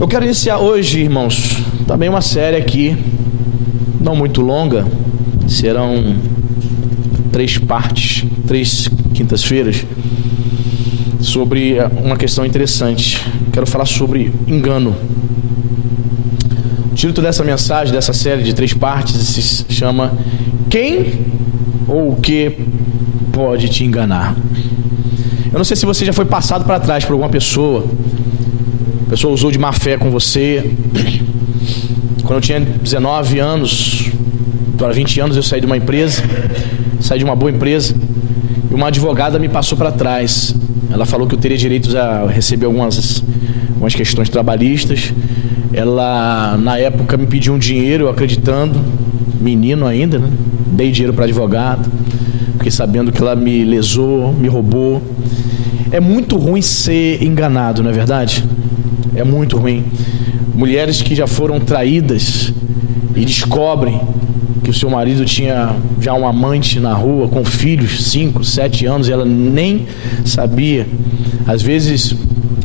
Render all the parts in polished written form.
Eu quero iniciar hoje, irmãos, também uma série aqui, não muito longa, serão 3 partes, 3 quintas-feiras, sobre uma questão interessante. Quero falar sobre engano. O título dessa mensagem, dessa série de 3 partes, se chama Quem ou o que pode te enganar? Eu não sei se você já foi passado para trás por alguma pessoa. A pessoa usou de má fé com você. Quando eu tinha 19 anos, para 20 anos, eu saí de uma empresa, saí de uma boa empresa, e uma advogada me passou para trás. Ela falou que eu teria direito a receber algumas questões trabalhistas. Ela, na época, me pediu um dinheiro, eu acreditando, menino ainda, né? Dei dinheiro para advogado, fiquei sabendo que ela me lesou, me roubou. É muito ruim ser enganado, não é verdade? É muito ruim. Mulheres que já foram traídas e descobrem que o seu marido tinha já um amante na rua com filhos, 5, 7 anos, e ela nem sabia. Às vezes,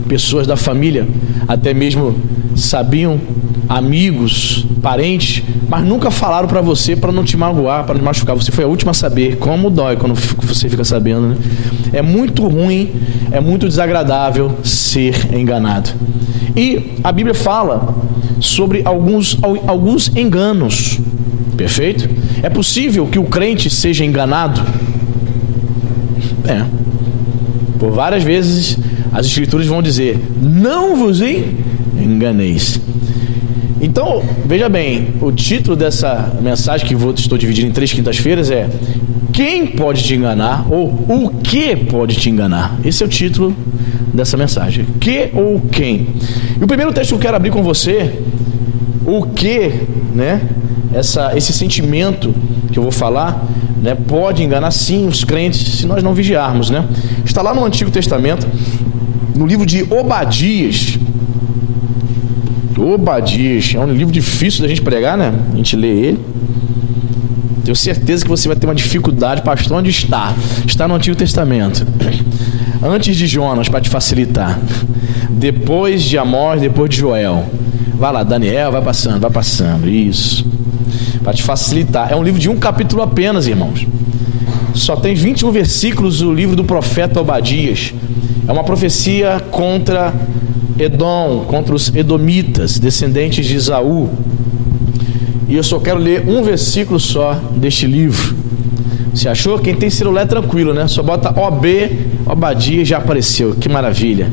pessoas da família até mesmo sabiam, amigos, parentes, mas nunca falaram para você, para não te magoar, para não machucar. Você foi a última a saber. Como dói quando você fica sabendo, né? É muito ruim, é muito desagradável ser enganado. E a Bíblia fala sobre alguns enganos. Perfeito? É possível que o crente seja enganado? É. Por várias vezes as Escrituras vão dizer: não vos enganeis. Então, veja bem, o título dessa mensagem que estou dividindo em 3 quintas-feiras é Quem pode te enganar? Ou o que pode te enganar? Esse é o título dessa mensagem. Que ou quem? E o primeiro texto que eu quero abrir com você, o que, né? Esse sentimento que eu vou falar, né, pode enganar sim os crentes se nós não vigiarmos, né? Está lá no Antigo Testamento, no livro de Obadias. Obadias é um livro difícil da gente pregar, né? A gente lê ele. Tenho certeza que você vai ter uma dificuldade. Pastor, onde está? Está no Antigo Testamento. Antes de Jonas, para te facilitar. Depois de Amós, depois de Joel. Vai lá, Daniel, vai passando. Isso. Para te facilitar. É um livro de 1 capítulo apenas, irmãos. Só tem 21 versículos o livro do profeta Obadias. É uma profecia contra Edom, contra os edomitas, descendentes de Esaú. E eu só quero ler um versículo só deste livro. Você achou? Quem tem celular é tranquilo, né? Só bota Obadias, já apareceu. Que maravilha.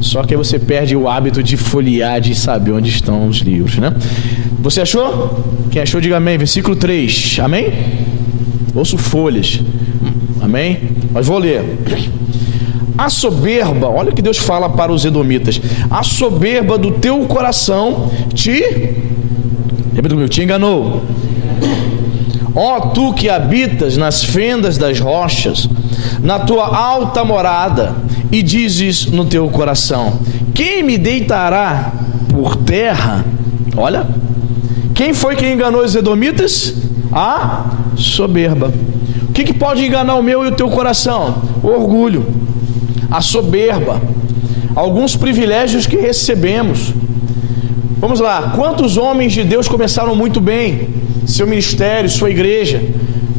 Só que aí você perde o hábito de folhear, de saber onde estão os livros, né? Você achou? Quem achou, diga amém. Versículo 3, amém? Ouço folhas, amém? Mas vou ler. A soberba, olha o que Deus fala para os edomitas: a soberba do teu coração repita comigo, te enganou. Ó tu que habitas nas fendas das rochas, na tua alta morada, e dizes no teu coração: quem me deitará por terra? Olha, quem foi que enganou os edomitas? A soberba. O que pode enganar o meu e o teu coração? O orgulho, a soberba, alguns privilégios que recebemos. Vamos lá, quantos homens de Deus começaram muito bem seu ministério, sua igreja?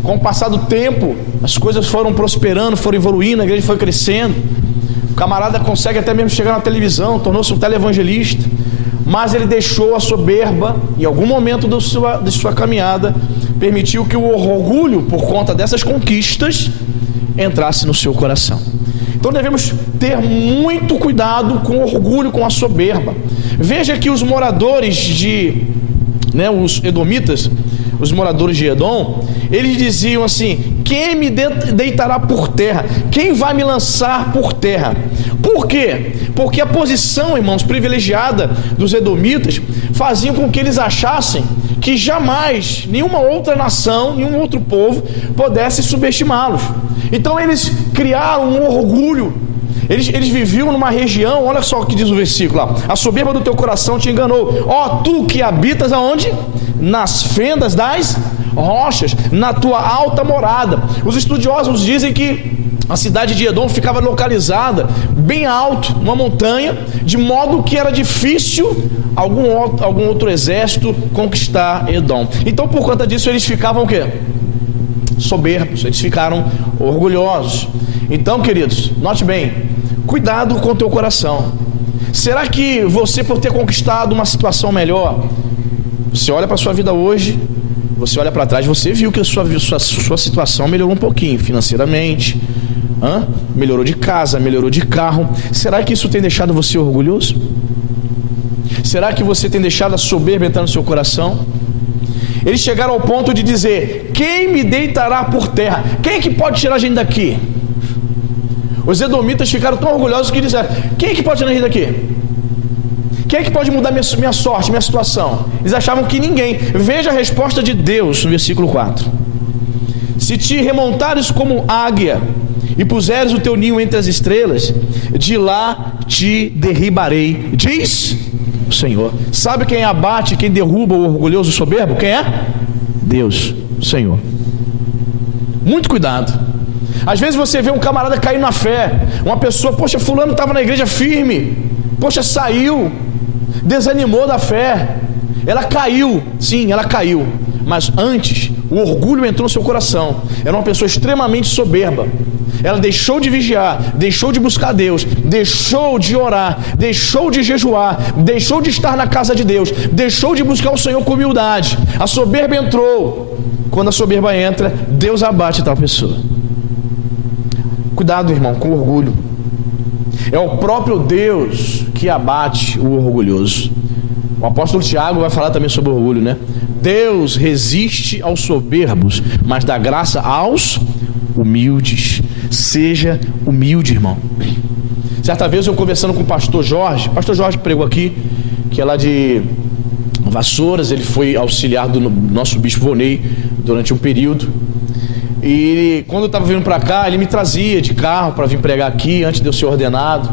Com o passar do tempo, as coisas foram prosperando, foram evoluindo, a igreja foi crescendo. O camarada consegue até mesmo chegar na televisão, tornou-se um televangelista, mas ele deixou a soberba, em algum momento de sua caminhada, permitiu que o orgulho, por conta dessas conquistas, entrasse no seu coração. Então devemos ter muito cuidado com o orgulho, com a soberba. Veja que os moradores os edomitas, os moradores de Edom, eles diziam assim: quem me deitará por terra? Quem vai me lançar por terra? Por quê? Porque a posição, irmãos, privilegiada dos edomitas fazia com que eles achassem que jamais nenhuma outra nação, nenhum outro povo pudesse subestimá-los. Então eles criaram um orgulho. Eles viviam numa região, olha só o que diz o versículo lá: a soberba do teu coração te enganou. Ó tu que habitas aonde? Nas fendas das rochas, na tua alta morada. Os estudiosos dizem que A cidade de Edom ficava localizada bem alto, numa montanha, de modo que era difícil algum outro exército conquistar Edom. Então, por conta disso, eles ficavam o quê? Soberbos, eles ficaram orgulhosos. Então, queridos, note bem, cuidado com o teu coração. Será que você, por ter conquistado uma situação melhor, você olha para a sua vida hoje, você olha para trás, você viu que a sua situação melhorou um pouquinho, financeiramente, melhorou de casa, melhorou de carro. Será que isso tem deixado você orgulhoso? Será que você tem deixado a soberba entrar no seu coração? Eles chegaram ao ponto de dizer: quem me deitará por terra? Quem é que pode tirar a gente daqui? Os edomitas ficaram tão orgulhosos que disseram: quem é que pode tirar a gente daqui? Quem é que pode mudar minha sorte, minha situação? Eles achavam que ninguém. Veja a resposta de Deus no versículo 4: se te remontares como águia e puseres o teu ninho entre as estrelas, de lá te derribarei, diz o Senhor. Sabe quem abate, quem derruba o orgulhoso e soberbo? Quem é? Deus, o Senhor. Muito cuidado. Às vezes você vê um camarada cair na fé, uma pessoa, poxa, fulano estava na igreja firme, poxa, saiu, desanimou da fé, ela caiu, sim, ela caiu, mas antes o orgulho entrou no seu coração. Era uma pessoa extremamente soberba. Ela deixou de vigiar, deixou de buscar Deus, deixou de orar, deixou de jejuar, deixou de estar na casa de Deus, deixou de buscar o Senhor com humildade. A soberba entrou. Quando a soberba entra, Deus abate tal pessoa. Cuidado, irmão, com o orgulho. É o próprio Deus que abate o orgulhoso. O apóstolo Tiago vai falar também sobre o orgulho, né? Deus resiste aos soberbos, mas dá graça aos humildes. Seja humilde, irmão. Certa vez eu conversando com o pastor Jorge que pregou aqui, que é lá de Vassouras, ele foi auxiliar do nosso bispo Vonei durante um período. E quando eu estava vindo para cá, ele me trazia de carro para vir pregar aqui, antes de eu ser ordenado,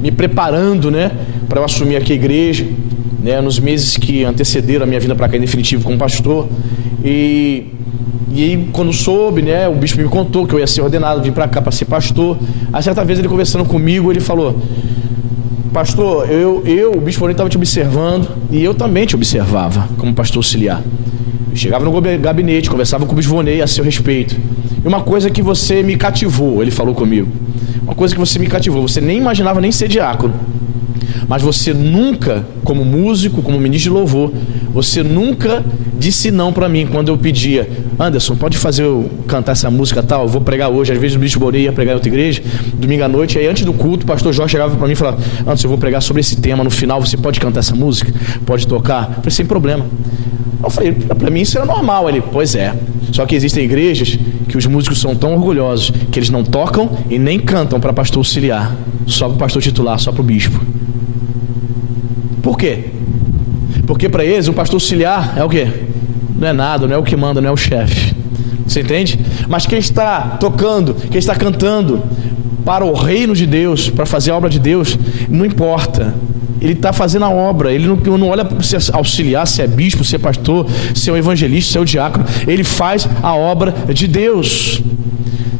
me preparando, né, para eu assumir aqui a igreja, né, nos meses que antecederam a minha vinda para cá em definitivo como pastor. E aí, quando soube, né, o bispo me contou que eu ia ser ordenado, vim para cá para ser pastor. Aí, certa vez, ele conversando comigo, ele falou: pastor, o bispo Vonei estava te observando, e eu também te observava como pastor auxiliar. Eu chegava no gabinete, conversava com o bispo Vonei a seu respeito. E uma coisa que você me cativou, ele falou comigo, uma coisa que você me cativou, você nem imaginava nem ser diácono, mas você nunca, como músico, como ministro de louvor, você nunca disse não para mim quando eu pedia: Anderson, pode fazer eu cantar essa música tal, eu vou pregar hoje. Às vezes o bispo Vonei ia pregar em outra igreja, domingo à noite, aí antes do culto o pastor Jorge chegava para mim e falava: Anderson, eu vou pregar sobre esse tema, no final você pode cantar essa música? Pode tocar? Eu falei: sem problema. Eu falei: para mim isso era normal. Ele: pois é, só que existem igrejas que os músicos são tão orgulhosos que eles não tocam e nem cantam para pastor auxiliar, só para o pastor titular, só para o bispo. Por quê? Porque para eles o pastor auxiliar é o quê? Não é nada, não é o que manda, não é o chefe. Você entende? Mas quem está tocando, quem está cantando para o reino de Deus, para fazer a obra de Deus, não importa. Ele está fazendo a obra. Ele não olha para se auxiliar, se é bispo, se é pastor, se é um evangelista, se é o diácono. Ele faz a obra de Deus.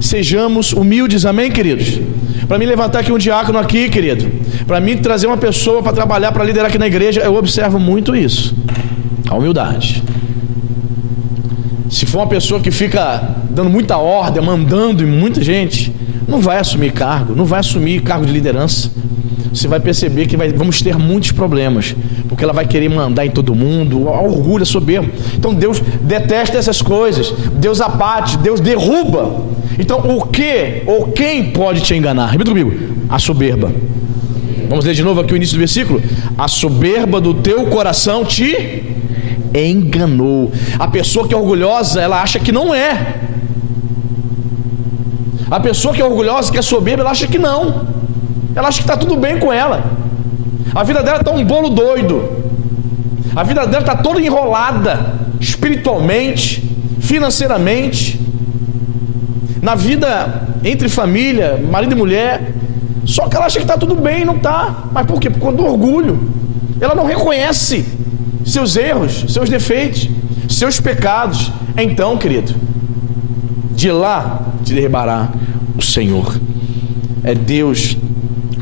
Sejamos humildes, amém, queridos? Para mim levantar aqui um diácono aqui, querido, para mim trazer uma pessoa para trabalhar, para liderar aqui na igreja, eu observo muito isso, a humildade. Se for uma pessoa que fica dando muita ordem, mandando em muita gente, não vai assumir cargo, não vai assumir cargo de liderança. Você vai perceber que vamos ter muitos problemas, porque ela vai querer mandar em todo mundo, o orgulho, a soberba. Então Deus detesta essas coisas, Deus abate, Deus derruba. Então o que ou quem pode te enganar? Repita comigo: a soberba. Vamos ler de novo aqui o início do versículo: a soberba do teu coração te enganou. A pessoa que é orgulhosa, ela acha que não é. A pessoa que é orgulhosa, que é soberba, ela acha que não. Ela acha que está tudo bem com ela. A vida dela está um bolo doido. A vida dela está toda enrolada, espiritualmente, financeiramente, na vida entre família, marido e mulher. Só que ela acha que está tudo bem e não está. Mas por quê? Por conta do orgulho. Ela não reconhece seus erros, seus defeitos, seus pecados. Então, querido, de lá te derribará o Senhor. É Deus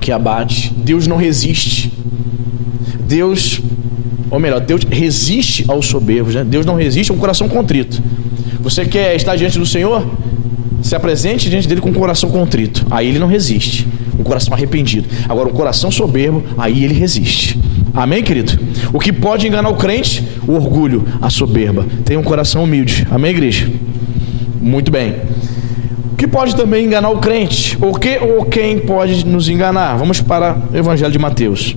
que abate. Deus não resiste. Deus resiste aos soberbos, né? Deus não resiste a um coração contrito. Você quer estar diante do Senhor? Se apresente diante dele com um coração contrito. Aí ele não resiste. Um coração arrependido. Agora, um coração soberbo, aí ele resiste. Amém, querido? O que pode enganar o crente? O orgulho, a soberba. Tem um coração humilde. Amém, igreja? Muito bem. O que pode também enganar o crente? Ou quem pode nos enganar? Vamos para o Evangelho de Mateus.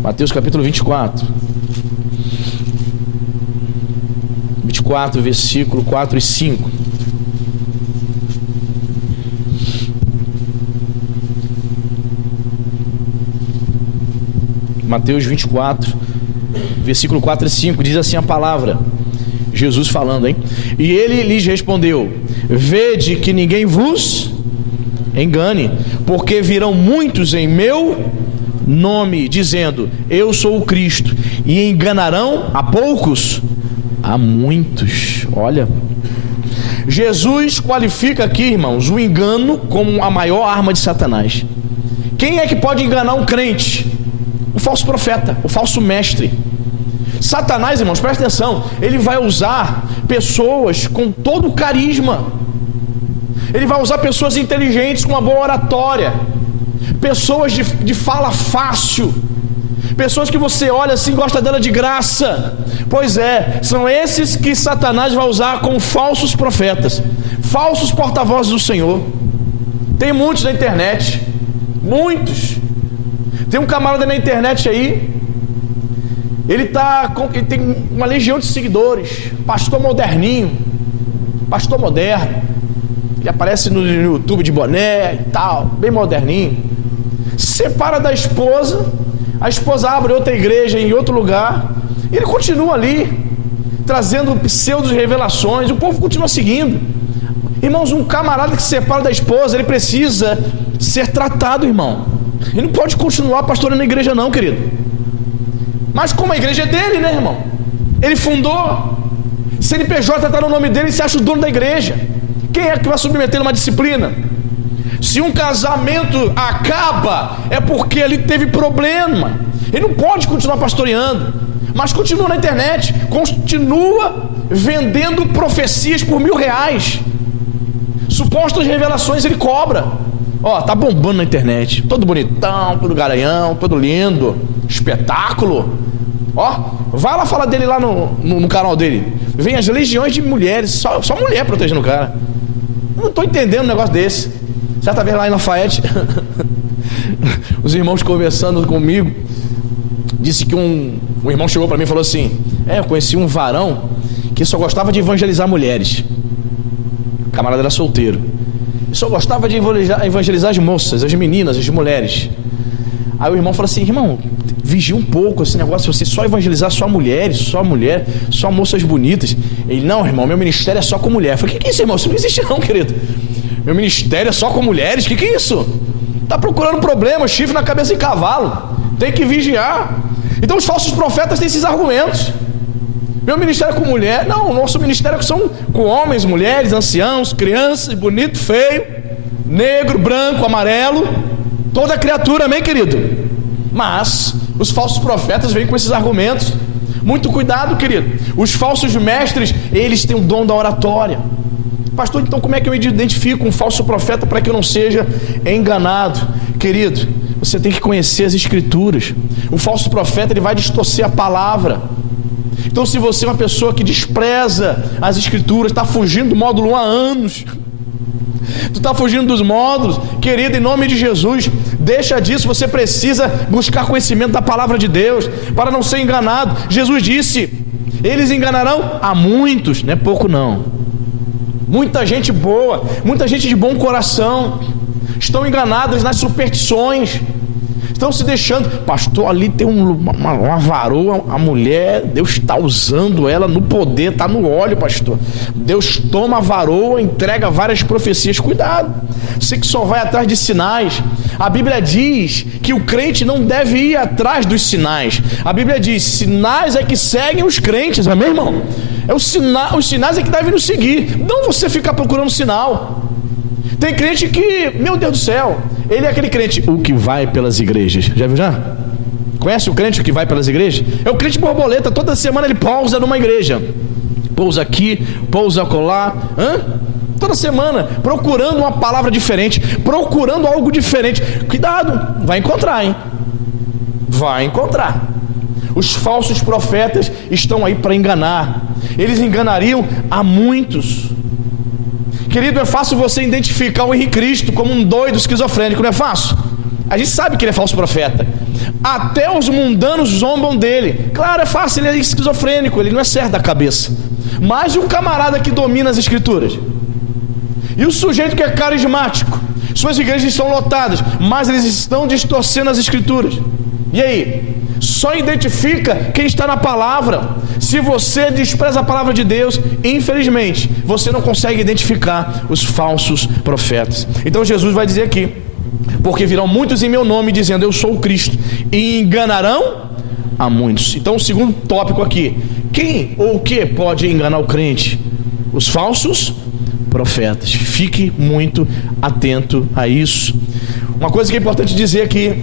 Mateus capítulo 24. 24, versículo 4 e 5. Mateus 24, versículo 4 e 5, diz assim a palavra, Jesus falando, hein? E ele lhes respondeu: vede que ninguém vos engane, porque virão muitos em meu nome, dizendo, eu sou o Cristo, e enganarão a poucos, a muitos. Olha, Jesus qualifica aqui, irmãos, o engano como a maior arma de Satanás. Quem é que pode enganar um crente? O falso profeta, o falso mestre. Satanás, irmãos, presta atenção, ele vai usar pessoas com todo o carisma, ele vai usar pessoas inteligentes com uma boa oratória, pessoas de fala fácil, pessoas que você olha assim, gosta dela de graça. Pois é, são esses que Satanás vai usar como falsos profetas, falsos porta-vozes do Senhor. Tem muitos na internet, muitos. Tem um camarada na internet aí, ele tem uma legião de seguidores, pastor moderninho, pastor moderno. Ele aparece no YouTube de boné e tal, bem moderninho. Se separa da esposa, a esposa abre outra igreja em outro lugar, e ele continua ali, trazendo pseudos revelações, o povo continua seguindo. Irmãos, um camarada que se separa da esposa, ele precisa ser tratado, irmão. Ele não pode continuar pastoreando a igreja não, querido. Mas como a igreja é dele, né, irmão? Ele fundou, CNPJ está no nome dele, ele se acha o dono da igreja. Quem é que vai submeter uma disciplina? Se um casamento acaba, é porque ele teve problema. Ele não pode continuar pastoreando, mas continua na internet, continua vendendo profecias por R$1.000. Supostas revelações ele cobra. Ó, tá bombando na internet, todo bonitão, todo garanhão, todo lindo, espetáculo. Ó, vai lá falar dele lá no canal dele. Vem as legiões de mulheres, só mulher protegendo o cara. Eu não estou entendendo um negócio desse. Certa vez lá em Lafayette, os irmãos conversando comigo, disse que um irmão chegou para mim e falou assim: eu conheci um varão que só gostava de evangelizar mulheres. O camarada era solteiro, e só gostava de evangelizar as moças, as meninas, as mulheres. Aí o irmão falou assim: irmão, vigia um pouco esse negócio, você só evangelizar só mulheres, só moças bonitas. Ele: não, irmão, meu ministério é só com mulher. Eu falei: que é isso, irmão? Isso não existe não, querido. Meu ministério é só com mulheres? Que é isso? Tá procurando problema, chifre na cabeça de cavalo. Tem que vigiar. Então os falsos profetas têm esses argumentos. Meu ministério é com mulher. Não, o nosso ministério são com homens, mulheres, anciãos, crianças, bonito, feio, negro, branco, amarelo, toda criatura, amém, querido? Mas os falsos profetas vêm com esses argumentos. Muito cuidado, querido. Os falsos mestres, eles têm o dom da oratória. Pastor, então como é que eu identifico um falso profeta para que eu não seja enganado? Querido, você tem que conhecer as escrituras. O falso profeta, ele vai distorcer a palavra. Então, se você é uma pessoa que despreza as escrituras, está fugindo do módulo 1 há anos, tu está fugindo dos módulos, querido, em nome de Jesus, deixa disso. Você precisa buscar conhecimento da palavra de Deus para não ser enganado. Jesus disse: eles enganarão a muitos, não é pouco não. Muita gente boa, muita gente de bom coração estão enganadas nas superstições, estão se deixando. Pastor, ali tem uma varoa, a mulher, Deus está usando ela no poder, está no óleo, pastor. Deus toma a varoa, entrega várias profecias. Cuidado, você que só vai atrás de sinais. A Bíblia diz que o crente não deve ir atrás dos sinais. A Bíblia diz: sinais é que seguem os crentes, amém, irmão? Os sinais é que devem nos seguir, não você ficar procurando sinal. Tem crente que, meu Deus do céu, ele é aquele crente, o que vai pelas igrejas. Já viu já? Conhece o crente que vai pelas igrejas? É o crente borboleta, toda semana ele pausa numa igreja. Pousa aqui, pousa acolá. Toda semana, procurando uma palavra diferente, procurando algo diferente. Cuidado, vai encontrar, hein? Vai encontrar. Os falsos profetas estão aí para enganar. Eles enganariam a muitos. Querido, é fácil você identificar o Henrique Cristo como um doido esquizofrênico, não é fácil? A gente sabe que ele é falso profeta. Até os mundanos zombam dele. Claro, é fácil, ele é esquizofrênico, ele não é certo da cabeça. Mas e o camarada que domina as escrituras? E o sujeito que é carismático? Suas igrejas estão lotadas, mas eles estão distorcendo as escrituras. E aí? Só identifica quem está na palavra. Se você despreza a palavra de Deus, infelizmente, você não consegue identificar os falsos profetas. Então Jesus vai dizer aqui: porque virão muitos em meu nome dizendo eu sou o Cristo, e enganarão a muitos. Então o segundo tópico aqui: quem ou o que pode enganar o crente? Os falsos profetas. Fique muito atento a isso. Uma coisa que é importante dizer aqui: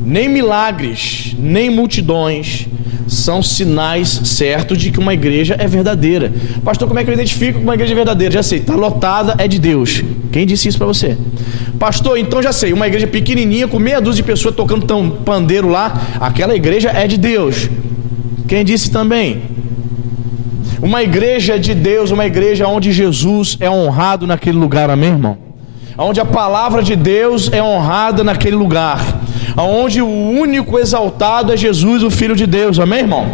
nem milagres, nem multidões são sinais certos de que uma igreja é verdadeira. Pastor, como é que eu identifico que uma igreja é verdadeira? Já sei, está lotada, é de Deus. Quem disse isso para você? Pastor, então já sei, uma igreja pequenininha com meia dúzia de pessoas tocando pandeiro lá, aquela igreja é de Deus. Quem disse também? Uma igreja de Deus, uma igreja onde Jesus é honrado naquele lugar, amém, irmão? Onde a palavra de Deus é honrada naquele lugar, onde o único exaltado é Jesus, o Filho de Deus, amém, irmão?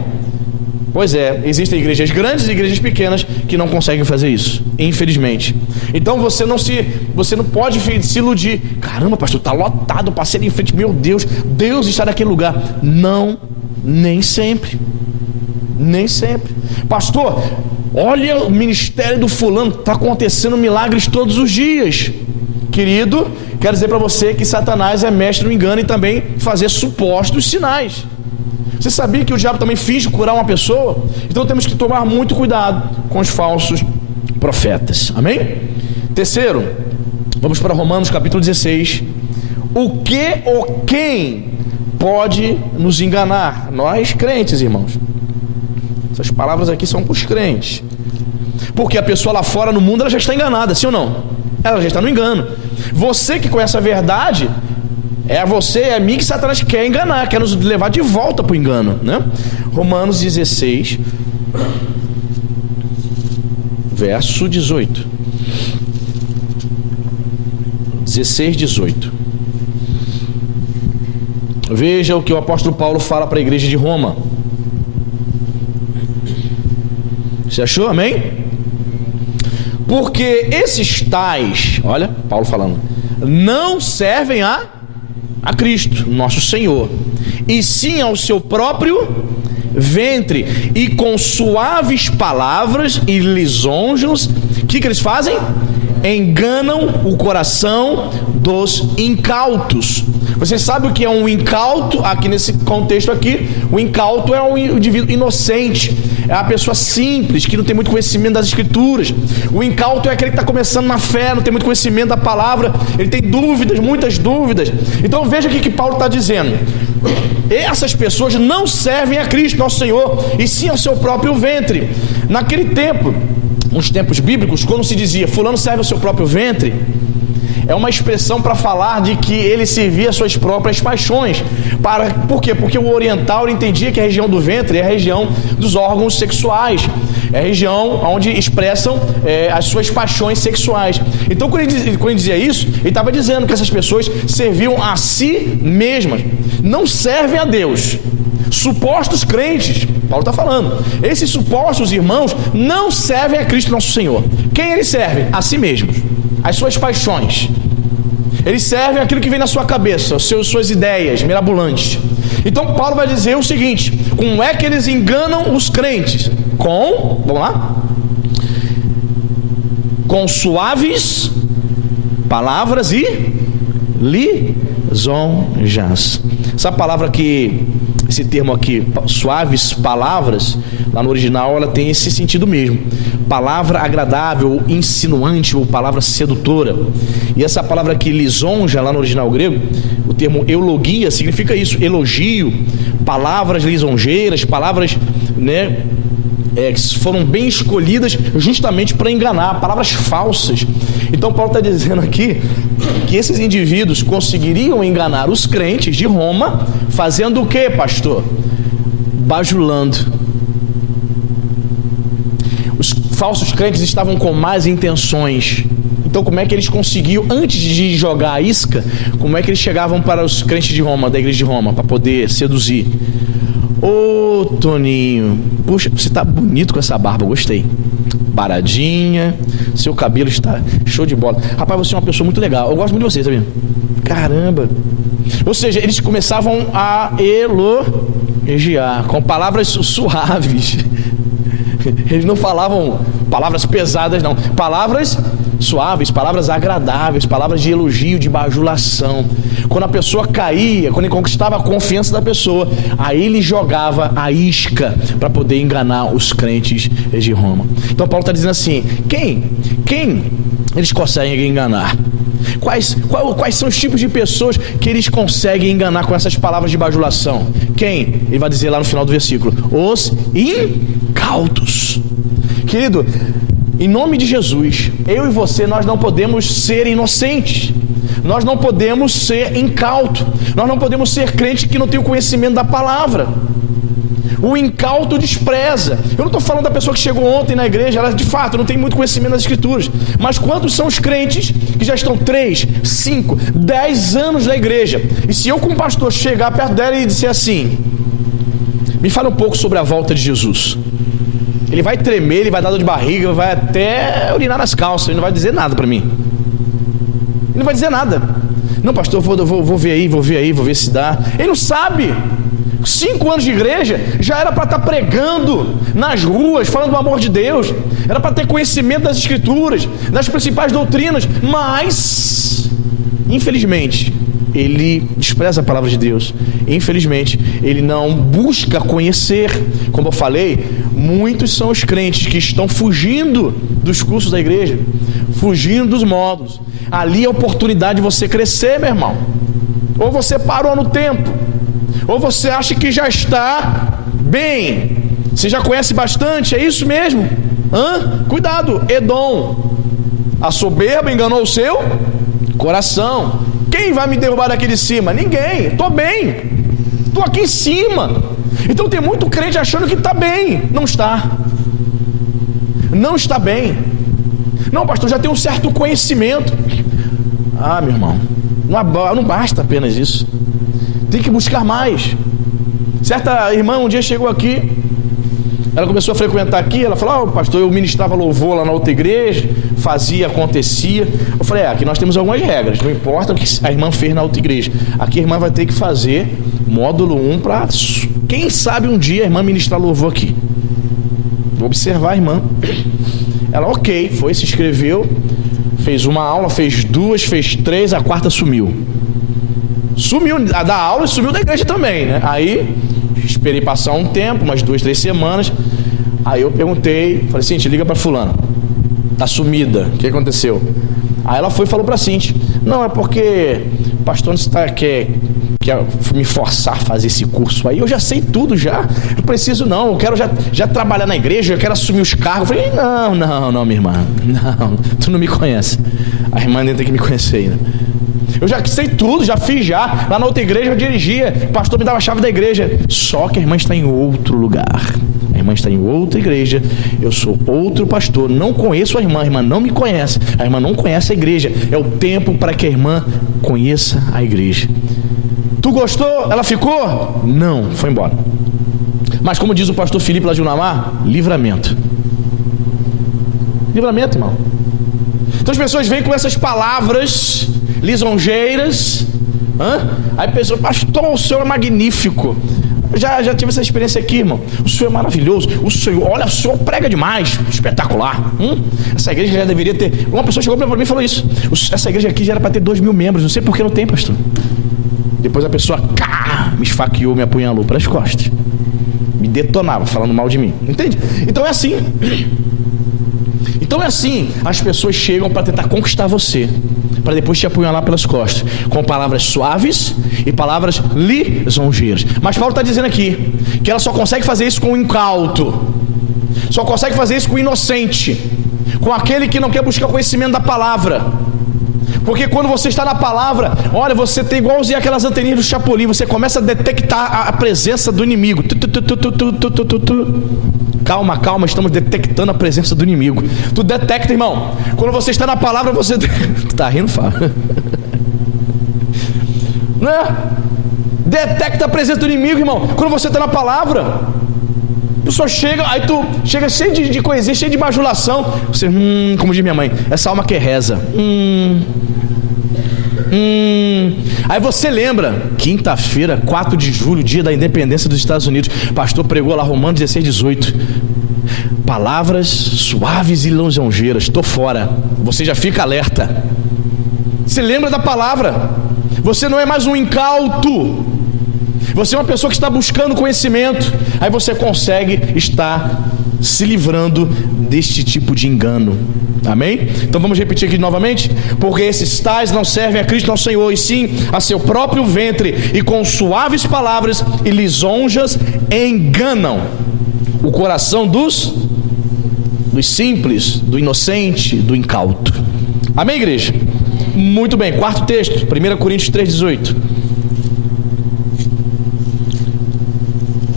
Pois é, existem igrejas grandes e igrejas pequenas que não conseguem fazer isso, infelizmente. Então você não pode se iludir. Caramba, pastor, está lotado, passei ali em frente, meu Deus, Deus está naquele lugar. Não, nem sempre. Nem sempre. Pastor, olha o ministério do fulano, está acontecendo milagres todos os dias. Querido, quero dizer para você que Satanás é mestre no engano e também fazer supostos sinais. Você sabia que o diabo também finge curar uma pessoa? Então temos que tomar muito cuidado com os falsos profetas, amém? Terceiro, vamos para Romanos capítulo 16. O que ou quem pode nos enganar? Nós crentes, irmãos. Essas palavras aqui são para os crentes. Porque a pessoa lá fora no mundo ela já está enganada, sim ou não? Ela já está no engano. Você que conhece a verdade, é você, é a mim que Satanás quer enganar, quer nos levar de volta para o engano, né? Romanos 16, verso 18. 16, 18. Veja o que o apóstolo Paulo fala para a igreja de Roma. Você achou? Amém? Porque esses tais, olha, Paulo falando, não servem a Cristo, nosso Senhor, e sim ao seu próprio ventre, e com suaves palavras e lisonjas, o que eles fazem? Enganam o coração dos incautos. Você sabe o que é um incauto? Aqui nesse contexto aqui, o incauto é um indivíduo inocente, é uma pessoa simples, que não tem muito conhecimento das escrituras. O incauto é aquele que está começando na fé, não tem muito conhecimento da palavra, ele tem dúvidas, muitas dúvidas. Então veja aqui que Paulo está dizendo: essas pessoas não servem a Cristo, nosso Senhor, e sim ao seu próprio ventre. Naquele tempo, nos tempos bíblicos, quando se dizia fulano serve ao seu próprio ventre, é uma expressão para falar de que ele servia às suas próprias paixões. Por quê? Porque o oriental entendia que a região do ventre é a região dos órgãos sexuais, é a região onde expressam as suas paixões sexuais. Então quando ele dizia isso, ele estava dizendo que essas pessoas serviam a si mesmas, não servem a Deus. Supostos crentes, Paulo está falando, esses supostos irmãos não servem a Cristo nosso Senhor. Quem eles servem? A si mesmos, as suas paixões. Eles servem aquilo que vem na sua cabeça, suas ideias mirabolantes. Então Paulo vai dizer o seguinte: como é que eles enganam os crentes? Vamos lá? Com suaves palavras e lisonjas. Essa palavra aqui esse termo aqui, suaves palavras, lá no original ela tem esse sentido mesmo. Palavra agradável, insinuante ou palavra sedutora. E essa palavra aqui, lisonja, lá no original grego, o termo eulogia significa isso, elogio, palavras lisonjeiras, palavras, né, que foram bem escolhidas justamente para enganar, palavras falsas. Então Paulo está dizendo aqui que esses indivíduos conseguiriam enganar os crentes de Roma, fazendo o que, pastor? Bajulando. Os falsos crentes estavam com más intenções. Então como é que eles conseguiam, antes de jogar a isca, como é que eles chegavam para os crentes de Roma, da igreja de Roma, para poder seduzir? Ô Toninho, puxa, você tá bonito com essa barba, gostei. Paradinha, seu cabelo está show de bola. Rapaz, você é uma pessoa muito legal, eu gosto muito de você, sabia? Caramba. Ou seja, eles começavam a elogiar com palavras suaves. Eles não falavam palavras pesadas, não. Palavras suaves, palavras agradáveis, palavras de elogio, de bajulação. Quando a pessoa caía, quando ele conquistava a confiança da pessoa, aí ele jogava a isca para poder enganar os crentes de Roma. Então Paulo está dizendo assim: quem eles conseguem enganar? Quais são os tipos de pessoas que eles conseguem enganar com essas palavras de bajulação? Quem? Ele vai dizer lá no final do versículo: os incautos. Querido, em nome de Jesus, eu e você, nós não podemos ser inocentes. Nós não podemos ser incauto. Nós não podemos ser crente que não tem o conhecimento da palavra. O incauto despreza. Eu não estou falando da pessoa que chegou ontem na igreja, ela de fato não tem muito conhecimento das escrituras. Mas quantos são os crentes que já estão 3, 5, 10 anos na igreja? E se eu como pastor chegar perto dela e disser assim: me fala um pouco sobre a volta de Jesus. Ele vai tremer, ele vai dar dor de barriga, vai até urinar nas calças, ele não vai dizer nada para mim. Ele não vai dizer nada. Não, pastor, vou ver se dá. Ele não sabe. 5 anos de igreja já era para estar pregando nas ruas, falando do amor de Deus, era para ter conhecimento das escrituras, das principais doutrinas, mas infelizmente ele despreza a palavra de Deus. Infelizmente ele não busca conhecer. Como eu falei, muitos são os crentes que estão fugindo dos cursos da igreja, fugindo dos módulos. Ali é a oportunidade de você crescer, meu irmão. Ou você parou no tempo, ou você acha que já está bem, você já conhece bastante, é isso mesmo? Cuidado, Edom, a soberba enganou o seu coração. Quem vai me derrubar daqui de cima? Ninguém, estou bem, estou aqui em cima. Então tem muito crente achando que está bem. Não está. Não está bem. Não, pastor, já tem um certo conhecimento. Ah, meu irmão, não basta apenas isso. Tem que buscar mais. Certa irmã um dia chegou aqui, ela começou a frequentar aqui, ela falou: pastor, eu ministrava louvor lá na outra igreja, fazia, acontecia. Eu falei: aqui nós temos algumas regras, não importa o que a irmã fez na outra igreja, aqui a irmã vai ter que fazer módulo 1 para, quem sabe um dia a irmã ministrar louvor aqui. Vou observar a irmã. Ela, ok, foi, se inscreveu, fez uma aula, fez 2, fez 3, a 4ª sumiu da aula e sumiu da igreja também, né? Aí esperei passar um tempo, umas 2, 3 semanas. Aí eu perguntei, falei: Cintia, liga para fulana, tá sumida, o que aconteceu? Aí ela foi e falou para Cintia: não, é porque o pastor quer me forçar a fazer esse curso aí, eu já sei tudo já, não preciso não, eu quero já trabalhar na igreja, eu quero assumir os cargos. Eu falei: não, minha irmã, não, tu não me conhece, a irmã nem tem que me conhecer ainda. Eu já sei tudo, já fiz já. Lá na outra igreja eu dirigia, o pastor me dava a chave da igreja. Só que a irmã está em outro lugar. A irmã está em outra igreja. Eu sou outro pastor. Não conheço a irmã não me conhece. A irmã não conhece a igreja. É o tempo para que a irmã conheça a igreja. Tu gostou? Ela ficou? Não, foi embora. Mas como diz o pastor Felipe lá de Unamar, livramento. Livramento, irmão. Então as pessoas vêm com essas palavras lisonjeiras. Aí a pessoa: pastor, o senhor é magnífico. Já tive essa experiência aqui, irmão. O senhor é maravilhoso. O senhor prega demais. Espetacular. Essa igreja já deveria ter. Uma pessoa chegou para mim e falou isso: essa igreja aqui já era para ter 2.000 membros. Não sei por que não tem, pastor. Depois a pessoa me esfaqueou, me apunhalou pelas costas, me detonava, falando mal de mim. Entende? Então é assim. As pessoas chegam para tentar conquistar você, para depois te apunhalar pelas costas, com palavras suaves e palavras lisonjeiras. Mas Paulo está dizendo aqui que ela só consegue fazer isso com o incauto, só consegue fazer isso com o inocente, com aquele que não quer buscar conhecimento da palavra. Porque quando você está na palavra, olha, você tem igualzinho aquelas anteninhas do Chapolin, você começa a detectar a presença do inimigo. Calma, estamos detectando a presença do inimigo. Tu detecta, irmão. Quando você está na palavra, você... Tu tá rindo, Fábio? Né? Detecta a presença do inimigo, irmão. Quando você está na palavra, a pessoa chega, aí tu chega cheio de coisinha, cheio de bajulação. Você, como diz minha mãe, essa alma que reza. Aí você lembra, quinta-feira, 4 de julho, dia da independência dos Estados Unidos, o pastor pregou lá Romanos 16, 18. Palavras suaves e lisonjeiras. Tô fora. Você já fica alerta. Você lembra da palavra. Você não é mais um incauto. Você é uma pessoa que está buscando conhecimento. Aí você consegue estar se livrando deste tipo de engano. Amém? Então vamos repetir aqui novamente. Porque esses tais não servem a Cristo nosso Senhor, e sim a seu próprio ventre, e com suaves palavras e lisonjas enganam o coração dos simples, do inocente, do incauto. Amém, igreja? Muito bem, quarto texto, 1 Coríntios 3,18.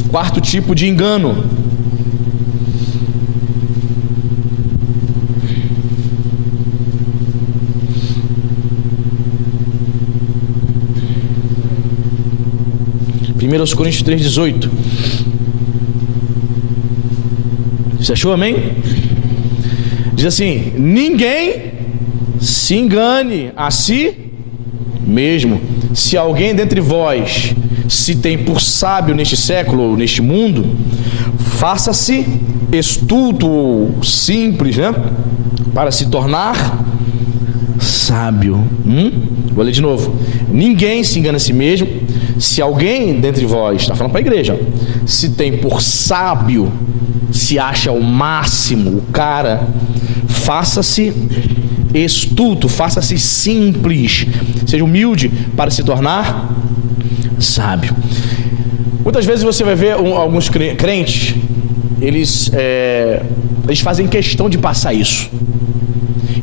Quarto tipo de engano. Primeiro Coríntios 3,18. Você achou, amém? Diz assim: ninguém se engane a si mesmo. Se alguém dentre vós se tem por sábio neste século ou neste mundo, faça-se estulto ou simples, né? Para se tornar sábio. Vou ler de novo. Ninguém se engana a si mesmo. Se alguém dentre vós, está falando para a igreja, se tem por sábio, se acha o máximo, o cara, faça-se estulto, faça-se simples, seja humilde para se tornar sábio. Muitas vezes você vai ver alguns crentes, eles fazem questão de passar isso.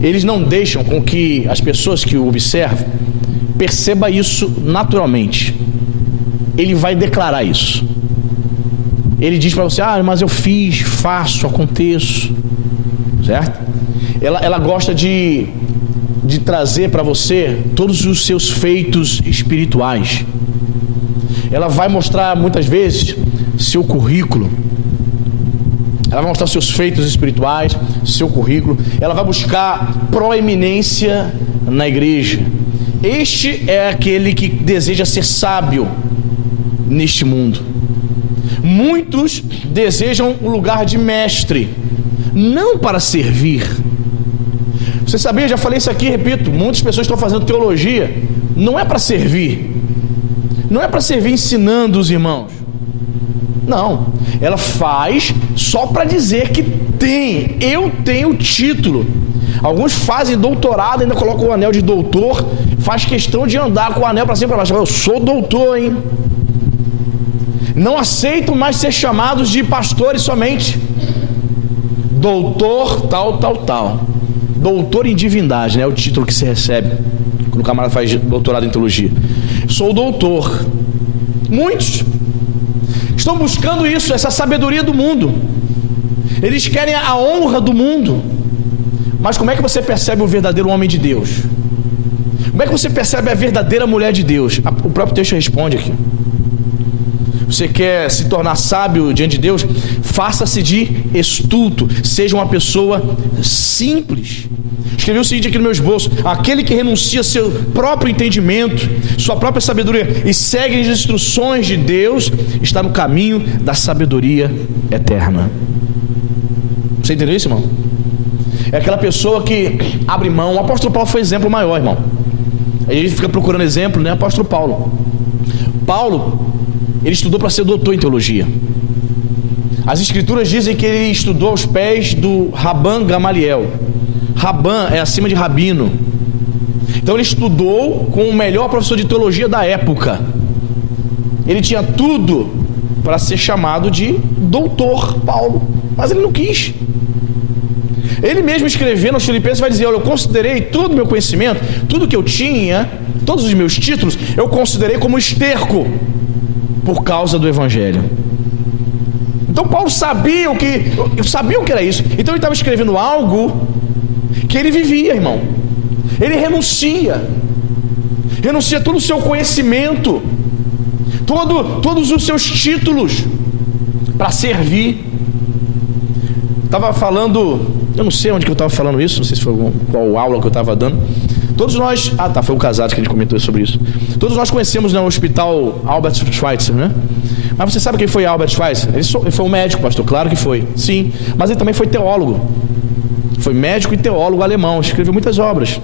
Eles não deixam com que as pessoas que o observam perceba isso naturalmente. Ele vai declarar isso. Ele diz para você: mas eu fiz, faço, aconteço, certo? Ela gosta de trazer para você todos os seus feitos espirituais. Ela vai mostrar muitas vezes seu currículo. Ela vai mostrar seus feitos espirituais, seu currículo. Ela vai buscar proeminência na igreja. Este é aquele que deseja ser sábio neste mundo. Muitos desejam o lugar de mestre, não para servir. Você sabia, já falei isso aqui, repito, muitas pessoas estão fazendo teologia, não é para servir, não é para servir ensinando os irmãos, não, ela faz só para dizer que eu tenho título. Alguns fazem doutorado, ainda colocam o anel de doutor, faz questão de andar com o anel para cima e para baixo. Eu sou doutor, hein? Não aceitam mais ser chamados de pastores somente. Doutor tal. Doutor em divindade, né? É o título que se recebe quando o camarada faz doutorado em teologia. Sou doutor. Muitos estão buscando isso, essa sabedoria do mundo. Eles querem a honra do mundo. Mas como é que você percebe o verdadeiro homem de Deus? Como é que você percebe a verdadeira mulher de Deus? O próprio texto responde aqui. Você quer se tornar sábio diante de Deus? Faça-se de estulto, seja uma pessoa simples. Escrevi o seguinte aqui no meu esboço: aquele que renuncia seu próprio entendimento, sua própria sabedoria e segue as instruções de Deus, está no caminho da sabedoria eterna. Você entendeu isso, irmão? É aquela pessoa que abre mão. O apóstolo Paulo foi exemplo maior, irmão. Aí a gente fica procurando exemplo, né? Apóstolo Paulo. Paulo, ele estudou para ser doutor em teologia. As escrituras dizem que ele estudou aos pés do Rabban Gamaliel. Rabban é acima de rabino. Então ele estudou com o melhor professor de teologia da época. Ele tinha tudo para ser chamado de doutor Paulo, mas ele não quis. Ele mesmo escrevendo aos Filipenses vai dizer: olha, eu considerei todo o meu conhecimento, tudo que eu tinha, todos os meus títulos, eu considerei como esterco por causa do Evangelho. Então Paulo sabia o que era isso. Então ele estava escrevendo algo que ele vivia, irmão. Ele renuncia todo o seu conhecimento, todos os seus títulos para servir. Estava falando, eu não sei onde que eu estava falando isso, não sei se foi qual aula que eu estava dando. Todos nós, foi o Casados que a gente comentou sobre isso. Todos nós conhecemos, né, o hospital Albert Schweitzer, né? Mas você sabe quem foi Albert Schweitzer? Ele foi um médico, pastor, claro que foi, sim. Mas ele também foi teólogo. Foi médico e teólogo alemão, escreveu muitas obras.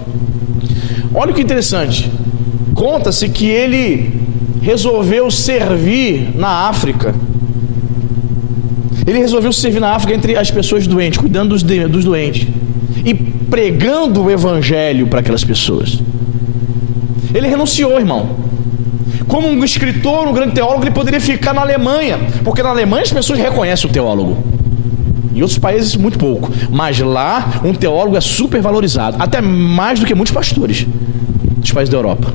Olha que interessante. Conta-se que ele resolveu servir na África. Ele resolveu servir na África entre as pessoas doentes, cuidando dos doentes e pregando o Evangelho para aquelas pessoas. Ele renunciou, irmão. Como um escritor, um grande teólogo, ele poderia ficar na Alemanha, porque na Alemanha as pessoas reconhecem o teólogo. Em outros países muito pouco, mas lá um teólogo é super valorizado, até mais do que muitos pastores dos países da Europa.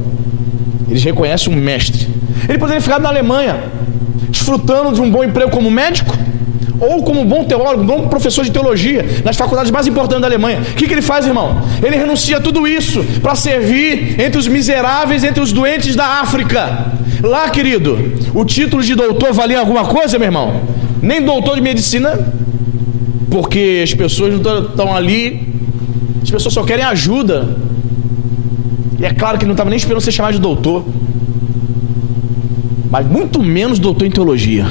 Eles reconhecem um mestre. Ele poderia ficar na Alemanha, desfrutando de um bom emprego como médico, ou como um bom teólogo, um bom professor de teologia nas faculdades mais importantes da Alemanha. O que ele faz, irmão? Ele renuncia a tudo isso para servir entre os miseráveis, entre os doentes da África. Lá, querido, o título de doutor valia alguma coisa, meu irmão? Nem doutor de medicina, porque as pessoas não estão ali, as pessoas só querem ajuda. E é claro que não estava nem esperando ser chamado de doutor, mas muito menos doutor em teologia,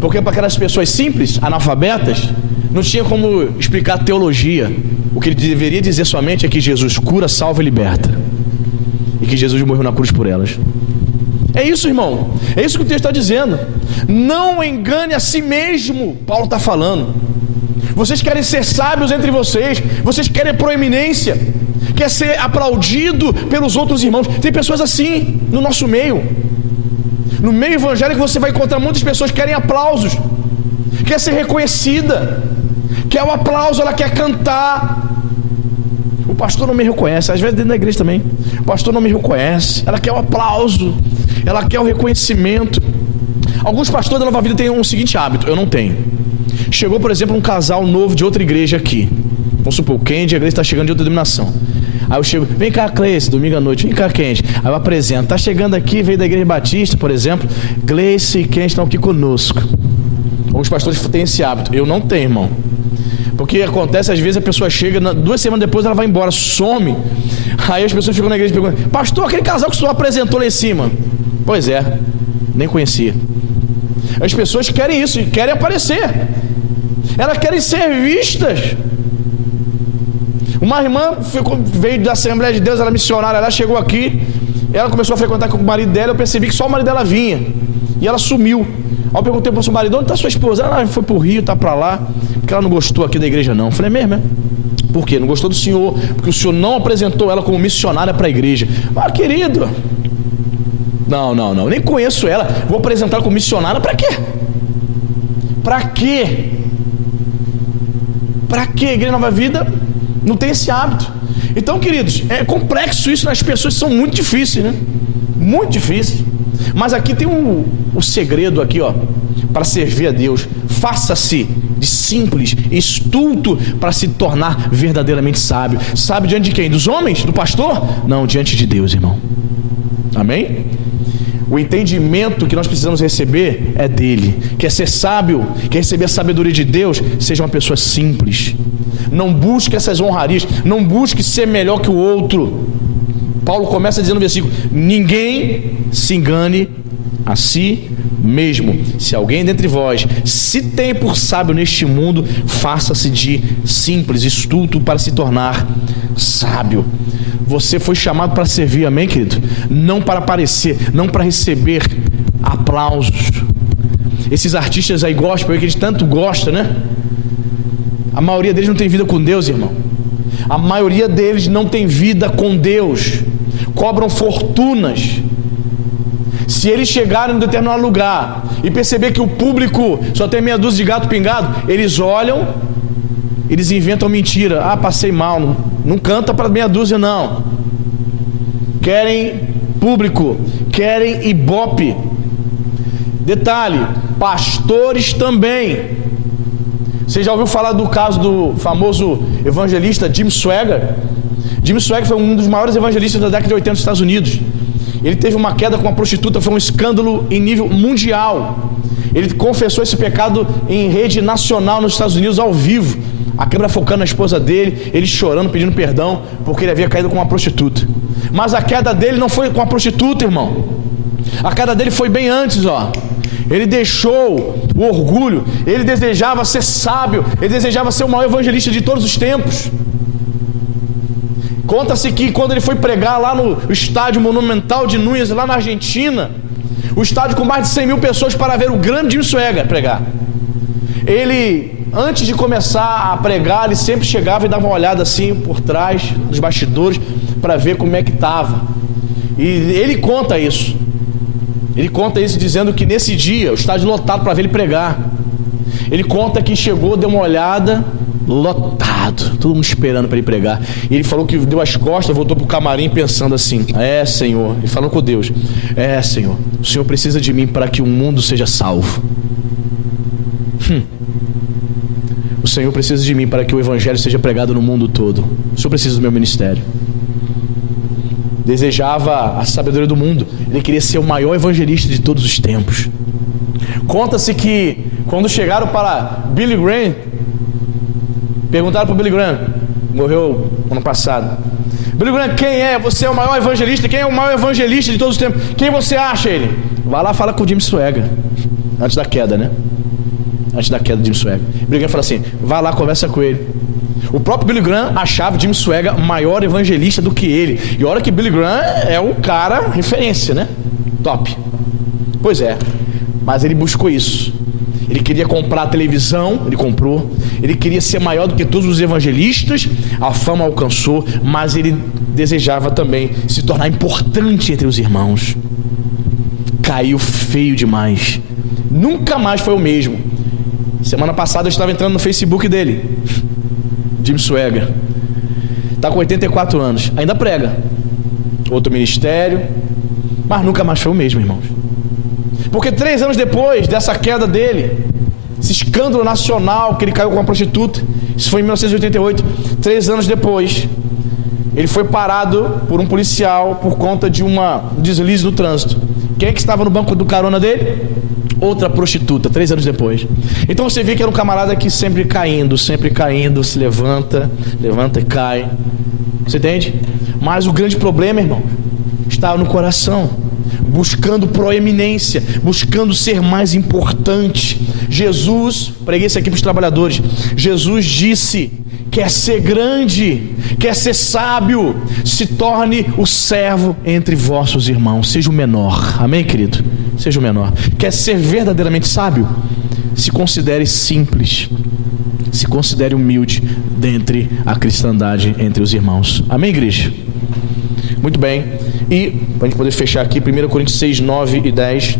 porque para aquelas pessoas simples, analfabetas, não tinha como explicar teologia. O que ele deveria dizer somente é que Jesus cura, salva e liberta, e que Jesus morreu na cruz por elas. É isso, irmão, é isso que o texto está dizendo. Não engane a si mesmo, Paulo está falando. Vocês querem ser sábios entre vocês, vocês querem proeminência, quer ser aplaudido pelos outros irmãos. Tem pessoas assim no nosso meio. No meio evangélico você vai encontrar muitas pessoas que querem aplausos, quer ser reconhecida, quer o aplauso, ela quer cantar. O pastor não me reconhece, às vezes dentro da igreja também. O pastor não me reconhece, ela quer o aplauso, ela quer o reconhecimento. Alguns pastores da Nova Vida têm um seguinte hábito, eu não tenho. Chegou, por exemplo, um casal novo de outra igreja aqui. Vamos supor, o Kendi, a igreja está chegando de outra denominação. Aí eu chego, vem cá, Gleice, domingo à noite, vem cá, Kendi. Aí eu apresento, está chegando aqui, veio da igreja batista, por exemplo, Gleice e Kendi estão aqui conosco. Alguns pastores têm esse hábito, eu não tenho, irmão. Porque acontece, às vezes a pessoa chega, 2 semanas depois ela vai embora, some. Aí as pessoas ficam na igreja perguntando, pastor, aquele casal que o senhor apresentou lá em cima. Pois é, nem conhecia. As pessoas querem isso, querem aparecer, elas querem ser vistas. Uma irmã veio da Assembleia de Deus, ela é missionária, ela chegou aqui, ela começou a frequentar com o marido dela, eu percebi que só o marido dela vinha, e ela sumiu. Aí eu perguntei para o seu marido, onde está sua esposa? Ela foi para o Rio, está para lá, porque ela não gostou aqui da igreja não. Eu falei, mesmo, é? Por quê? Não gostou do senhor, porque o senhor não apresentou ela como missionária para a igreja. Ah, querido, não, nem conheço ela, vou apresentar ela como missionária para quê? Para quê? Para quê? A Igreja Nova Vida não tem esse hábito. Então, queridos, é complexo isso, as pessoas são muito difíceis, né? Muito difíceis. Mas aqui tem o segredo aqui, ó, para servir a Deus. Faça-se de simples, estulto, para se tornar verdadeiramente sábio. Sábio diante de quem? Dos homens? Do pastor? Não, diante de Deus, irmão. Amém? O entendimento que nós precisamos receber é dele. Quer ser sábio, quer receber a sabedoria de Deus, seja uma pessoa simples. Não busque essas honrarias, não busque ser melhor que o outro. Paulo começa dizendo no versículo: ninguém se engane a si mesmo. Se alguém dentre vós se tem por sábio neste mundo, faça-se de simples, estulto, para se tornar sábio. Você foi chamado para servir, amém, querido? Não para aparecer, não para receber aplausos. Esses artistas aí gospel, que a gente tanto gosta, né? A maioria deles não tem vida com Deus, irmão. A maioria deles não tem vida com Deus. Cobram fortunas. Se eles chegarem em um determinado lugar e perceber que o público só tem meia dúzia de gato pingado, eles olham, eles inventam mentira. Ah, passei mal. Não canta para meia dúzia, não. Querem público, querem ibope. Detalhe, pastores também. Você já ouviu falar do caso do famoso evangelista Jim Swaggart? Jim Swaggart foi um dos maiores evangelistas da década de 80 nos Estados Unidos. Ele teve uma queda com uma prostituta, foi um escândalo em nível mundial. Ele confessou esse pecado em rede nacional nos Estados Unidos, ao vivo. A câmera focando na esposa dele, ele chorando, pedindo perdão, porque ele havia caído com uma prostituta. Mas a queda dele não foi com a prostituta, irmão. A queda dele foi bem antes, ó. Ele deixou o orgulho, ele desejava ser sábio, ele desejava ser o maior evangelista de todos os tempos. Conta-se que quando ele foi pregar lá no estádio Monumental de Núñez, lá na Argentina, o estádio com mais de 100 mil pessoas para ver o grande Jim Swaggart pregar. Ele, antes de começar a pregar, ele sempre chegava e dava uma olhada assim por trás dos bastidores para ver como é que estava. E ele conta isso. Ele conta isso dizendo que nesse dia o estádio lotado para ver ele pregar. Ele conta que chegou, deu uma olhada, lotado, todo mundo esperando para ele pregar. E ele falou que deu as costas, voltou para o camarim pensando assim: é, Senhor, ele falando com Deus, é, Senhor, o Senhor precisa de mim para que o mundo seja salvo. O Senhor precisa de mim para que o evangelho seja pregado no mundo todo. O Senhor precisa do meu ministério. Desejava a sabedoria do mundo. Ele queria ser o maior evangelista de todos os tempos. Conta-se que quando chegaram para Billy Graham, perguntaram para Billy Graham, morreu ano passado: Billy Graham, quem é? Você é o maior evangelista? Quem é o maior evangelista de todos os tempos? Quem você acha? Ele: vai lá, fala com o Jim Swaggart. Antes da queda, né? Antes da queda de Jim Swaggart. Billy Graham fala assim: vai lá, conversa com ele. O próprio Billy Graham achava Jim Swaggart maior evangelista do que ele. E olha que Billy Graham é o cara referência, né? Top. Pois é. Mas ele buscou isso. Ele queria comprar a televisão, ele comprou. Ele queria ser maior do que todos os evangelistas. A fama alcançou, mas ele desejava também se tornar importante entre os irmãos. Caiu feio demais. Nunca mais foi o mesmo. Semana passada eu estava entrando no Facebook dele. Jim Swaggart está com 84 anos, ainda prega, outro ministério, mas nunca mais foi o mesmo, irmãos. Porque 3 anos depois dessa queda dele, esse escândalo nacional que ele caiu com uma prostituta, isso foi em 1988, 3 anos depois, ele foi parado por um policial por conta de um deslize no trânsito. Quem é que estava no banco do carona dele? Outra prostituta, 3 anos depois. Então você vê que era um camarada que sempre caindo, se levanta e cai. Você entende? Mas o grande problema, irmão, está no coração, buscando proeminência, buscando ser mais importante. Jesus, preguei isso aqui para os trabalhadores, Jesus disse: quer ser grande, quer ser sábio, se torne o servo entre vossos irmãos, seja o menor. Amém, querido? Seja o menor. Quer ser verdadeiramente sábio? Se considere simples, se considere humilde dentre a cristandade, entre os irmãos. Amém, igreja? Muito bem. E para a gente poder fechar aqui, 1 Coríntios 6, 9 e 10.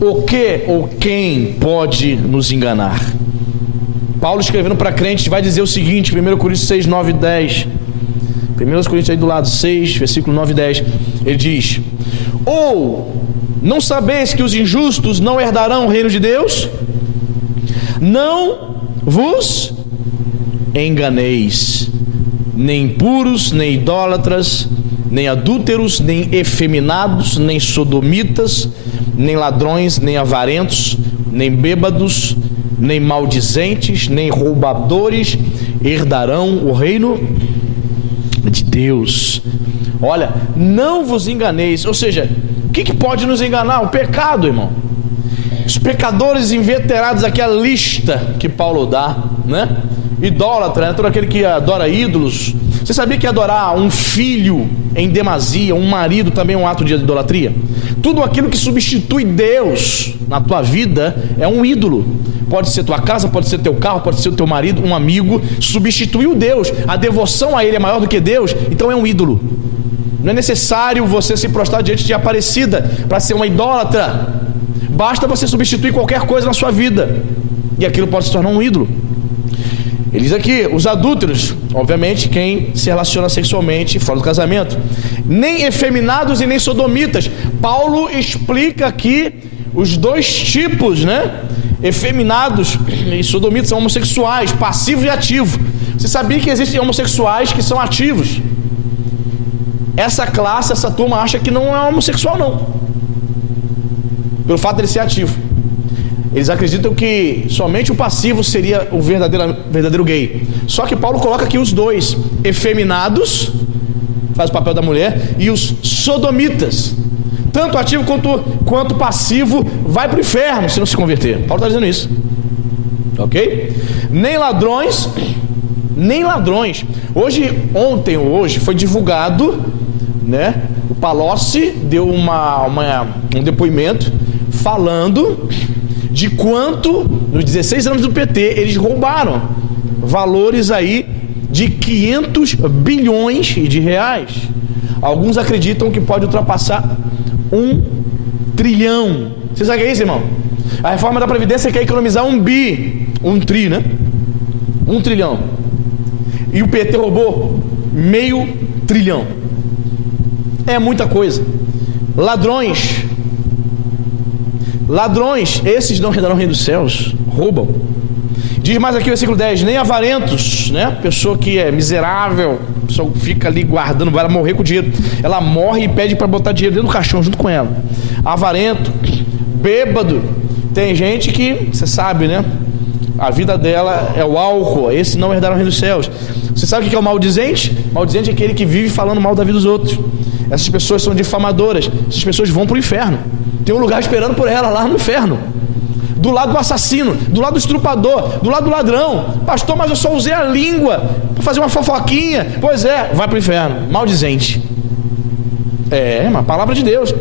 O que ou quem pode nos enganar? Paulo, escrevendo para crentes, vai dizer o seguinte: 1 Coríntios 6, 9 e 10. 1 Coríntios aí do lado 6, versículo 9 e 10. Ele diz: ou não sabeis que os injustos não herdarão o reino de Deus? Não vos enganeis, nem impuros, nem idólatras, nem adúlteros, nem efeminados, nem sodomitas, nem ladrões, nem avarentos, nem bêbados, nem maldizentes, nem roubadores herdarão o reino de Deus. Olha, não vos enganeis. Ou seja, o que pode nos enganar? O pecado, irmão. Os pecadores inveterados, aqui a lista que Paulo dá, né? idólatra, né? Todo aquele que adora ídolos. Você sabia que adorar um filho em demasia, um marido, também é um ato de idolatria? Tudo aquilo que substitui Deus na tua vida é um ídolo. Pode ser tua casa, pode ser teu carro, pode ser o teu marido, um amigo. Substituiu Deus, a devoção a ele é maior do que Deus, então é um ídolo. Não é necessário você se prostrar diante de Aparecida para ser uma idólatra. Basta você substituir qualquer coisa na sua vida e aquilo pode se tornar um ídolo. Ele diz aqui, os adúlteros, obviamente quem se relaciona sexualmente fora do casamento, nem efeminados e nem sodomitas. Paulo explica aqui os dois tipos, né? Efeminados e sodomitas são homossexuais, passivo e ativo. Você sabia que existem homossexuais que são ativos? Essa classe, essa turma acha que não é homossexual não, pelo fato de ele ser ativo. Eles acreditam que somente o passivo seria o verdadeiro gay. Só que Paulo coloca aqui os dois, efeminados, faz o papel da mulher, e os sodomitas, tanto ativo quanto passivo, vai para o inferno se não se converter. Paulo está dizendo isso, ok? Nem ladrões. Ontem foi divulgado, né? O Palocci deu um depoimento falando de quanto nos 16 anos do PT eles roubaram valores aí de 500 bilhões de reais. Alguns acreditam que pode ultrapassar 1 trilhão. Você sabe o que é isso, irmão? A reforma da Previdência quer economizar 1 trilhão. E o PT roubou 0,5 trilhão. É muita coisa. Ladrões, esses não herdarão o reino dos céus. Roubam. Diz mais aqui o versículo 10, nem avarentos, né? Pessoa que é miserável, pessoa fica ali guardando, vai morrer com o dinheiro, ela morre e pede para botar dinheiro dentro do caixão junto com ela. Avarento, bêbado. Tem gente que, você sabe, né? A vida dela é o álcool. Esse não herdará o reino dos céus. Você sabe o que é o maldizente? Maldizente é aquele que vive falando mal da vida dos outros. Essas pessoas são difamadoras. Essas pessoas vão para o inferno. Tem um lugar esperando por ela lá no inferno, do lado do assassino, do lado do estrupador, do lado do ladrão. Pastor, mas eu só usei a língua para fazer uma fofoquinha. Pois é, vai para o inferno. Maldizente. É uma palavra de Deus.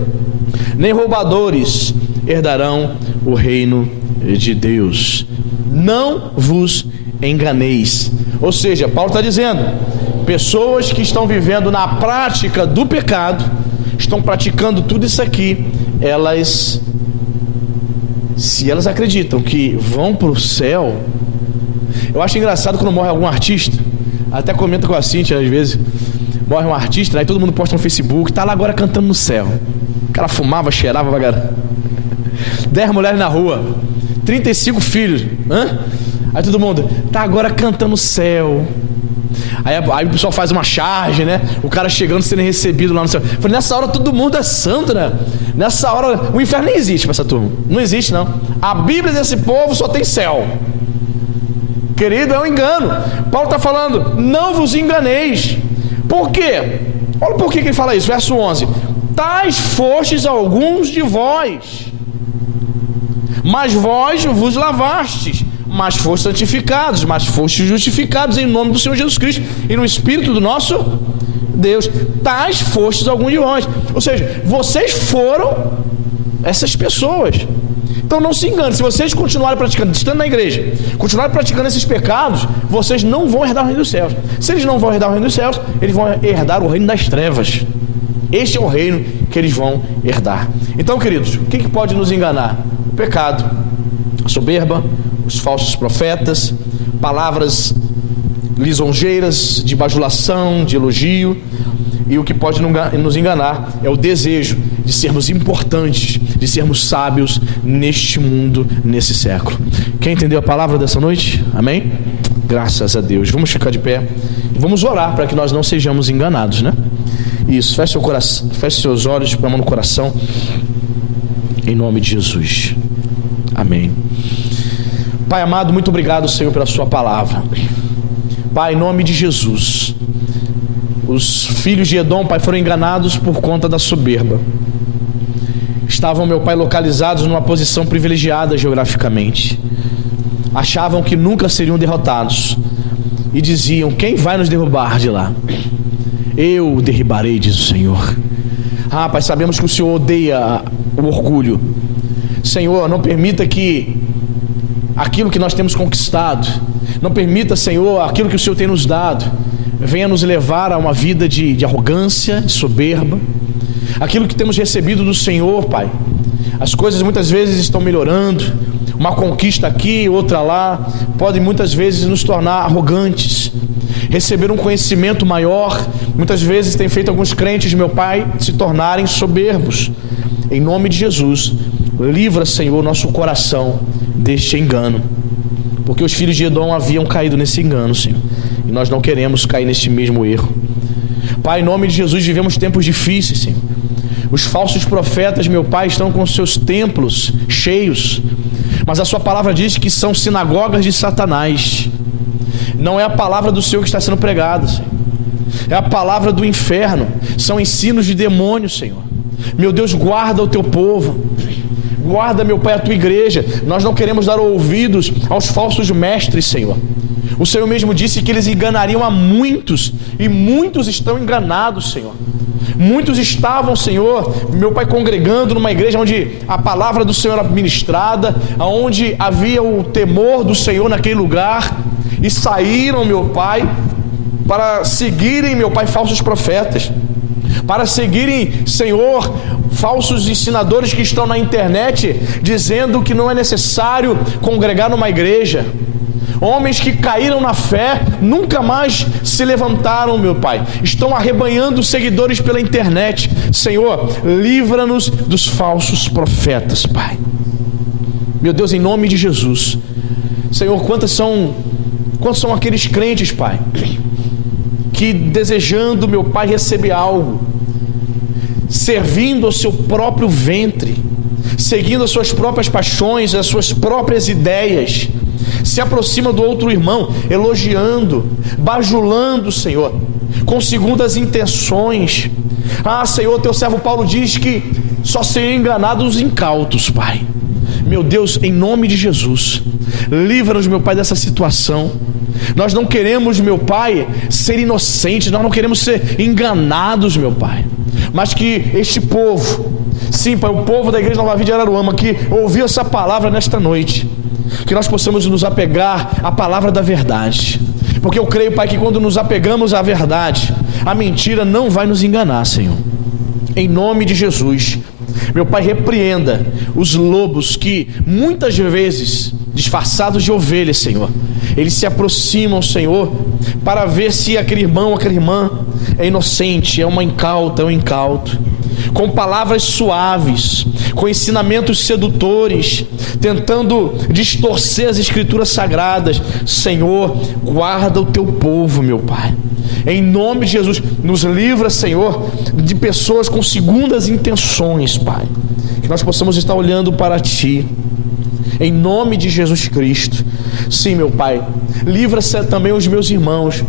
Nem roubadores herdarão o reino de Deus. Não vos enganeis. Ou seja, Paulo está dizendo, pessoas que estão vivendo na prática do pecado, estão praticando tudo isso aqui, se elas acreditam que vão para o céu. Eu acho engraçado quando morre algum artista, até comenta com a Cíntia às vezes, morre um artista, aí todo mundo posta no Facebook, tá lá agora cantando no céu. O cara fumava, cheirava vagabundo. 10 mulheres na rua, 35 filhos, aí todo mundo tá agora cantando no céu. Aí o pessoal faz uma charge, né? O cara chegando sendo recebido lá no céu. Falei, nessa hora todo mundo é santo, né? Nessa hora o inferno nem existe para essa turma. Não existe, não. A Bíblia desse povo só tem céu. Querido, é um engano. Paulo está falando, não vos enganeis. Por quê? Olha por que ele fala isso, verso 11. Tais fostes alguns de vós, mas vós vos lavastes, mas fostes santificados, mas fostes justificados em nome do Senhor Jesus Cristo e no Espírito do nosso Deus. Tais fostes alguns de vós. Ou seja, vocês foram essas pessoas. Então não se engane, se vocês continuarem praticando, estando na igreja, continuarem praticando esses pecados, vocês não vão herdar o reino dos céus. Se eles não vão herdar o reino dos céus, eles vão herdar o reino das trevas. Este é o reino que eles vão herdar. Então, queridos, o que pode nos enganar? O pecado, a soberba, os falsos profetas, palavras lisonjeiras, de bajulação, de elogio. E o que pode nos enganar é o desejo de sermos importantes, de sermos sábios neste mundo, nesse século. Quem entendeu a palavra dessa noite? Amém? Graças a Deus. Vamos ficar de pé e vamos orar para que nós não sejamos enganados, né? Isso, feche seu coração, feche seus olhos, põe a mão no coração, em nome de Jesus. Amém. Pai amado, muito obrigado, Senhor, pela sua palavra. Pai, em nome de Jesus, os filhos de Edom, Pai, foram enganados por conta da soberba. Estavam, meu Pai, localizados numa posição privilegiada geograficamente. Achavam que nunca seriam derrotados, e diziam: quem vai nos derrubar de lá? Eu o derribarei, diz o Senhor. Ah, Pai, sabemos que o Senhor odeia o orgulho. Senhor, não permita que aquilo que nós temos conquistado, não permita, Senhor, aquilo que o Senhor tem nos dado, venha nos levar a uma vida de arrogância, de soberba. Aquilo que temos recebido do Senhor, Pai, as coisas muitas vezes estão melhorando, uma conquista aqui, outra lá, podem muitas vezes nos tornar arrogantes. Receber um conhecimento maior, muitas vezes tem feito alguns crentes, meu Pai, se tornarem soberbos. Em nome de Jesus, livra, Senhor, nosso coração deste engano, porque os filhos de Edom haviam caído nesse engano, Senhor, e nós não queremos cair neste mesmo erro. Pai, em nome de Jesus, vivemos tempos difíceis, Senhor. Os falsos profetas, meu Pai, estão com seus templos cheios, mas a sua palavra diz que são sinagogas de Satanás. Não é a palavra do Senhor que está sendo pregada, Senhor. É a palavra do inferno. São ensinos de demônios, Senhor. Meu Deus, guarda o teu povo. Guarda, meu Pai, a tua igreja. Nós não queremos dar ouvidos aos falsos mestres, Senhor. O Senhor mesmo disse que eles enganariam a muitos, e muitos estão enganados, Senhor. Muitos estavam, Senhor, meu Pai, congregando numa igreja onde a palavra do Senhor era ministrada, onde havia o temor do Senhor naquele lugar, e saíram, meu Pai, para seguirem, meu Pai, falsos profetas, para seguirem, Senhor, falsos ensinadores que estão na internet, dizendo que não é necessário congregar numa igreja. Homens que caíram na fé, nunca mais se levantaram, meu Pai. Estão arrebanhando seguidores pela internet. Senhor, livra-nos dos falsos profetas, Pai. Meu Deus, em nome de Jesus. Senhor, quantos são aqueles crentes, Pai, que desejando, meu Pai, receber algo, servindo ao seu próprio ventre, seguindo as suas próprias paixões, as suas próprias ideias, se aproxima do outro irmão, elogiando, bajulando, Senhor, com segundas intenções. Ah, Senhor, teu servo Paulo diz que só seriam enganados os incautos, Pai. Meu Deus, em nome de Jesus, livra-nos, meu Pai, dessa situação. Nós não queremos, meu Pai, ser inocentes, nós não queremos ser enganados, meu Pai, mas que este povo, sim, Pai, o povo da Igreja Nova Vida de Araruama, que ouviu essa palavra nesta noite, que nós possamos nos apegar à palavra da verdade, porque eu creio, Pai, que quando nos apegamos à verdade, a mentira não vai nos enganar, Senhor. Em nome de Jesus, meu Pai, repreenda os lobos que muitas vezes, disfarçados de ovelhas, Senhor, eles se aproximam, Senhor, para ver se aquele irmão, aquela irmã é inocente, é uma incauta, é um incauto, com palavras suaves, com ensinamentos sedutores, tentando distorcer as escrituras sagradas. Senhor, guarda o teu povo, meu Pai. Em nome de Jesus, nos livra, Senhor, de pessoas com segundas intenções, Pai, que nós possamos estar olhando para Ti, em nome de Jesus Cristo. Sim, meu Pai, livra também os meus irmãos,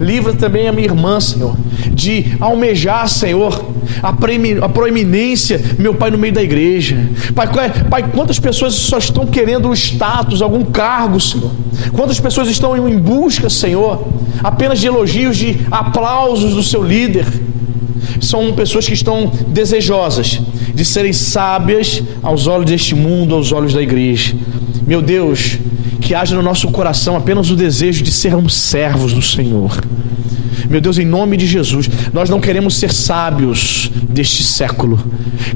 livra também a minha irmã, Senhor, de almejar, Senhor, a proeminência, meu Pai, no meio da igreja. Pai, quantas pessoas só estão querendo o status, algum cargo, Senhor? Quantas pessoas estão em busca, Senhor, apenas de elogios, de aplausos do seu líder? São pessoas que estão desejosas de serem sábias aos olhos deste mundo, aos olhos da igreja. Meu Deus, que haja no nosso coração apenas o desejo de sermos servos do Senhor. Meu Deus, em nome de Jesus, nós não queremos ser sábios deste século,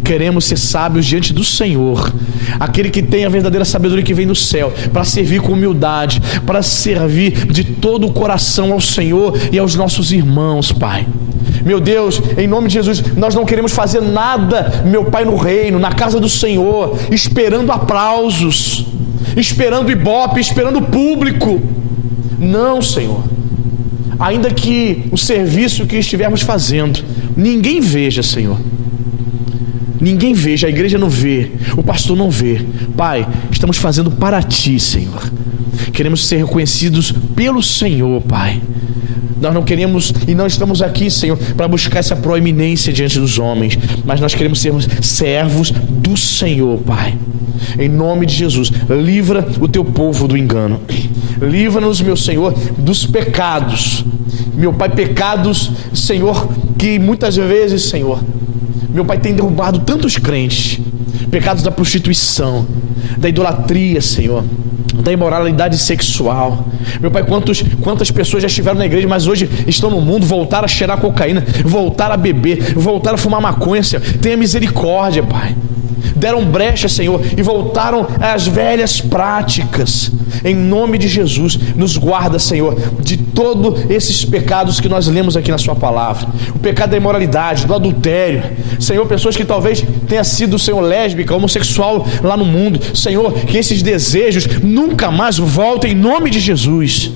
queremos ser sábios diante do Senhor, aquele que tem a verdadeira sabedoria que vem do céu, para servir com humildade, para servir de todo o coração ao Senhor e aos nossos irmãos, Pai. Meu Deus, em nome de Jesus, nós não queremos fazer nada, meu Pai, no reino, na casa do Senhor, esperando aplausos, esperando ibope, esperando público. Não, Senhor. Ainda que o serviço que estivermos fazendo, ninguém veja, Senhor. Ninguém veja, a igreja não vê, o pastor não vê. Pai, estamos fazendo para Ti, Senhor. Queremos ser reconhecidos pelo Senhor, Pai. Nós não queremos e não estamos aqui, Senhor, para buscar essa proeminência diante dos homens, mas nós queremos sermos servos do Senhor, Pai. Em nome de Jesus, livra o teu povo do engano. Livra-nos, meu Senhor, dos pecados. Meu Pai, pecados, Senhor, que muitas vezes, Senhor, meu Pai, tem derrubado tantos crentes. Pecados da prostituição, da idolatria, Senhor, da imoralidade sexual. Meu Pai, quantas pessoas já estiveram na igreja, mas hoje estão no mundo, voltaram a cheirar cocaína, voltaram a beber, voltaram a fumar maconha, Senhor. Tenha misericórdia, Pai. Deram brecha, Senhor, e voltaram às velhas práticas. Em nome de Jesus, nos guarda, Senhor, de todos esses pecados que nós lemos aqui na sua palavra. O pecado da imoralidade, do adultério. Senhor, pessoas que talvez tenha sido, Senhor, lésbica, homossexual lá no mundo. Senhor, que esses desejos nunca mais voltem em nome de Jesus.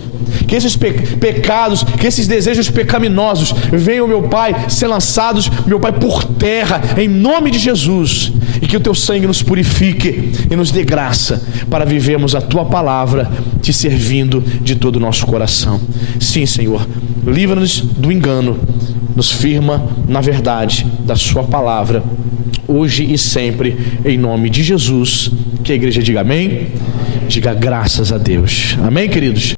Que esses pecados, que esses desejos pecaminosos venham, meu Pai, ser lançados, meu Pai, por terra, em nome de Jesus. E que o teu sangue nos purifique e nos dê graça para vivermos a tua palavra, te servindo de todo o nosso coração. Sim, Senhor, livra-nos do engano, nos firma na verdade da sua palavra, hoje e sempre, em nome de Jesus. Que a igreja diga amém, diga graças a Deus. Amém, queridos?